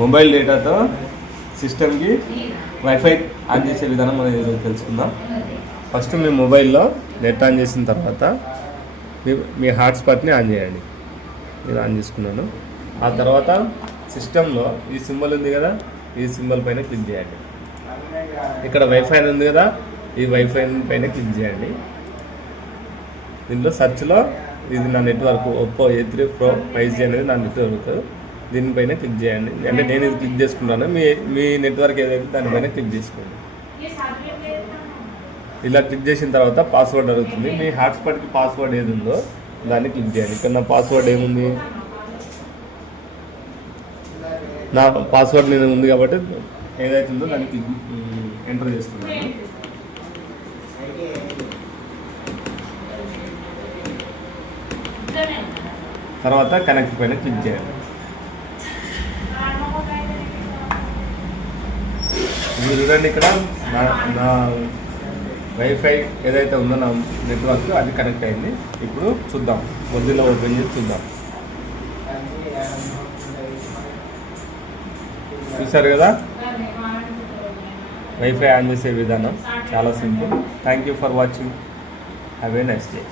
Mobile డేటాతో సిస్టమ్కి wifi on చేసే విధానం మనం ఈరోజు తెలుసుకుందాం. ఫస్ట్ మీ మొబైల్లో నెట్ ఆన్ చేసిన తర్వాత మీ హాట్స్పాట్ని ఆన్ చేయండి. నేను ఆన్ చేసుకున్నాను. ఆ తర్వాత సిస్టంలో ఈ సింబల్ ఉంది కదా, ఈ సింబల్ పైన క్లిక్ చేయండి. ఇక్కడ వైఫై ఉంది కదా, ఈ వైఫై పైన క్లిక్ చేయండి. దీంట్లో సెర్చ్లో ఇది నా network Oppo A3 Pro 5G అనేది నా నెట్వర్క్. దీనిపైన క్లిక్ చేయండి. అంటే నేను ఇది క్లిక్ చేసుకుంటాను, మీ నెట్వర్క్ ఏదైతే దానిపైన క్లిక్ చేసుకోండి. ఇలా క్లిక్ చేసిన తర్వాత పాస్వర్డ్ అడుగుతుంది. మీ హాట్స్పాట్కి పాస్వర్డ్ ఏది ఉందో దాన్ని క్లిక్ చేయండి. ఇక్కడ నా పాస్వర్డ్ ఏముంది, నా పాస్వర్డ్ నేను ఉంది కాబట్టి ఏదైతే ఉందో దాన్ని క్లిక్ ఎంటర్ చేస్తున్నాను. తర్వాత కనెక్ట్ పైన క్లిక్ చేయండి. మీరు చూడండి, ఇక్కడ నా వైఫై ఏదైతే ఉందో నా నెట్వర్క్ అది కనెక్ట్ అయింది. ఇప్పుడు చూద్దాం, మొబైల్లో ఓపెన్ చేసి చూద్దాం. చూసారు కదా, వైఫై ఆన్ చేసే విధానం చాలా simple. Thank you for watching. Have a nice day.